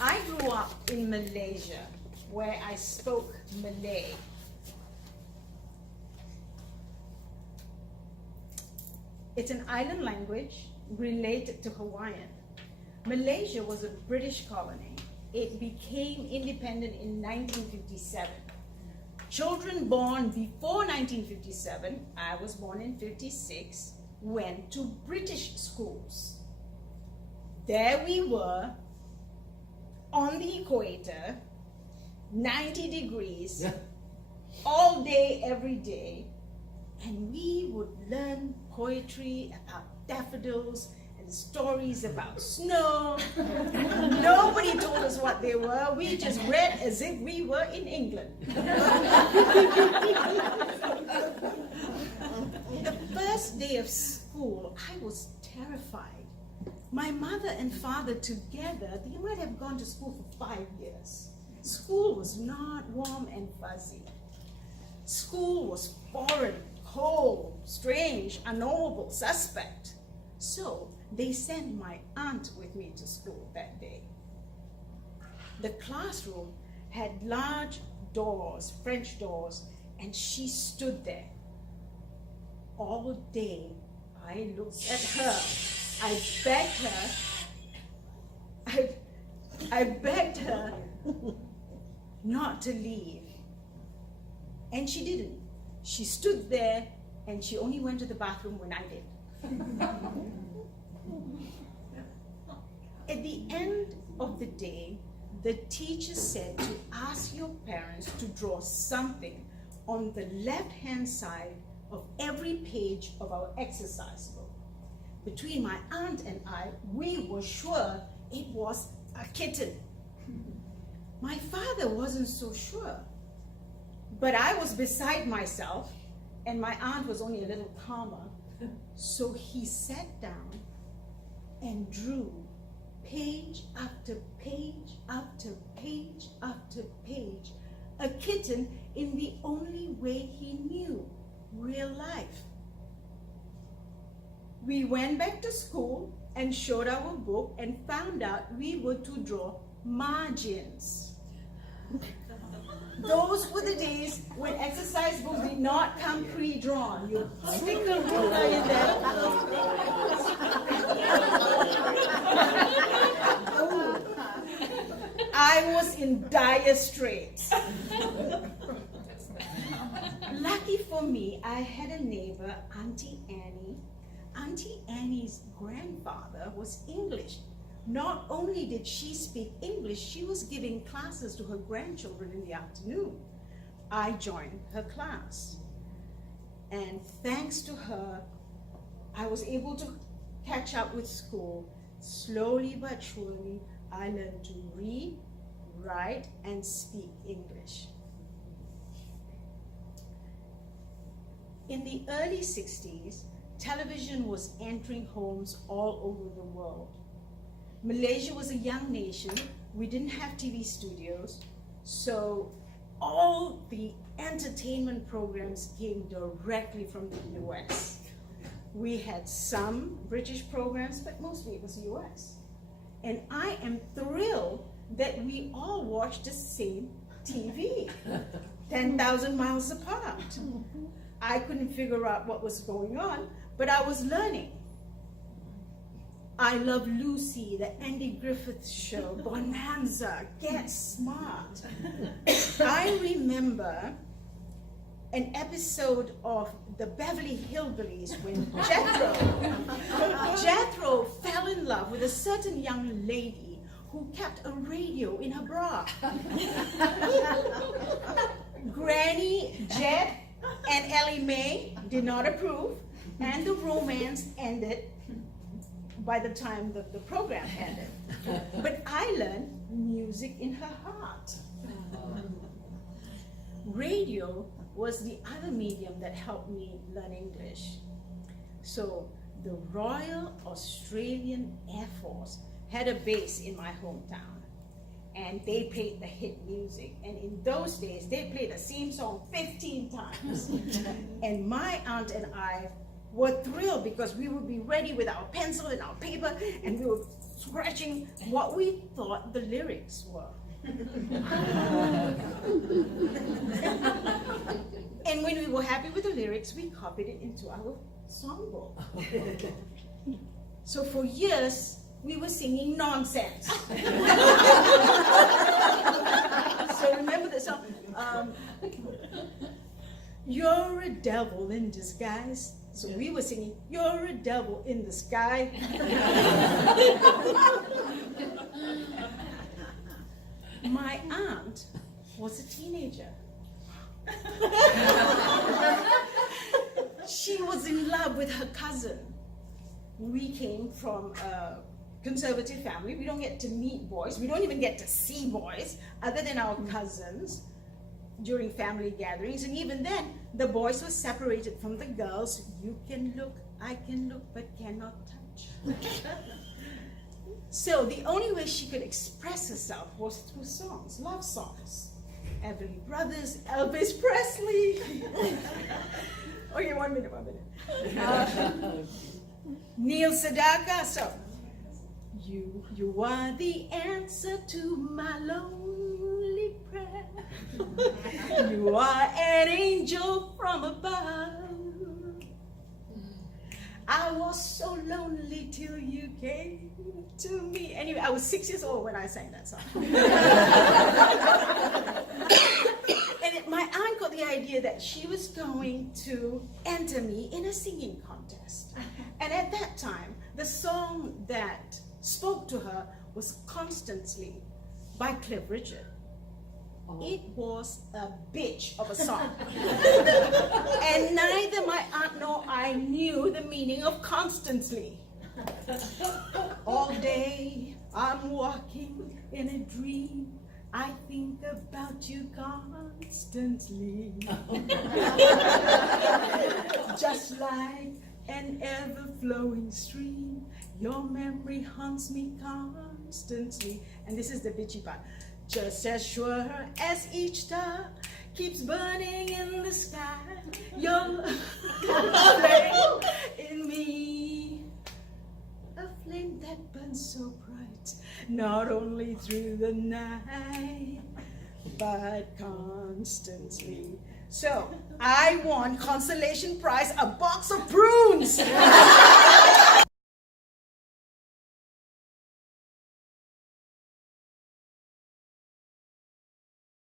I grew up in Malaysia, where I spoke Malay. It's an island language related to Hawaiian. Malaysia was a British colony. It became independent in 1957. Children born before 1957, I was born in 56, went to British schools. There we were, on the equator, 90 degrees, all day, every day, and we would learn poetry about daffodils and stories about snow. Nobody told us what they were. We just read as if we were in England. The first day of school, I was terrified. My mother and father together, they might have gone to school for 5 years. School was not warm and fuzzy. School was foreign, cold, strange, unknowable, suspect. So they sent my aunt with me to school that day. The classroom had large doors, French doors, and she stood there. All day I looked at her. I begged her not to leave. And she didn't. She stood there and she only went to the bathroom when I did. At the end of the day, the teacher said to ask your parents to draw something on the left-hand side of every page of our exercise book. Between my aunt and I, we were sure it was a kitten. My father wasn't so sure, but I was beside myself and my aunt was only a little calmer. So he sat down and drew page after page after page after page, a kitten in the only way he knew, real life. We went back to school and showed our book and found out we were to draw margins. Those were the days when exercise books did not come pre-drawn. You stick a ruler in there. I was in dire straits. Lucky for me, I had a neighbor, Auntie Annie. Auntie Annie's grandfather was English. Not only did she speak English, she was giving classes to her grandchildren in the afternoon. I joined her class. And thanks to her, I was able to catch up with school. Slowly but surely, I learned to read, write, and speak English. In the early 60s, television was entering homes all over the world. Malaysia was a young nation. We didn't have TV studios, so all the entertainment programs came directly from the US. We had some British programs, but mostly it was US. And I am thrilled that we all watched the same TV, 10,000 miles apart. I couldn't figure out what was going on, but I was learning. I Love Lucy, the Andy Griffith Show, Bonanza, Get Smart. I remember an episode of the Beverly Hillbillies when Jethro fell in love with a certain young lady who kept a radio in her bra. Granny, Jet, and Ellie Mae did not approve, and the romance ended by the time the program ended. But I learned music in her heart. Radio was the other medium that helped me learn English. So the Royal Australian Air Force had a base in my hometown, and they played the hit music. And in those days, they played the same song 15 times. And my aunt and I were thrilled because we would be ready with our pencil and our paper, and we would scratching what we thought the lyrics were. And when we were happy with the lyrics, we copied it into our songbook. So for years, we were singing nonsense. So remember the song, you're a devil in disguise. So we were singing, you're a devil in the sky. My aunt was a teenager. She was in love with her cousin. We came from a conservative family. We don't get to meet boys. We don't even get to see boys other than our cousins during family gatherings. And even then, the boys were separated from the girls. You can look, I can look, but cannot touch. So the only way she could express herself was through songs, love songs. Everly Brothers, Elvis Presley. Okay, 1 minute. Neil Sedaka. So, you are the answer to my lonely prayer. You are an angel from above. I was so lonely till you came to me. Anyway, I was 6 years old when I sang that song. And my aunt got the idea that she was going to enter me in a singing contest. And at that time, the song that spoke to her was Constantly by Cliff Richard. It was a bitch of a song. And neither my aunt nor I knew the meaning of constantly. All day I'm walking in a dream. I think about you constantly. Just like an ever-flowing stream, your memory haunts me constantly. And this is the bitchy part. Just as sure as each star keeps burning in the sky, your flame in me, a flame that burns so bright, not only through the night, but constantly. So I won consolation prize, a box of prunes.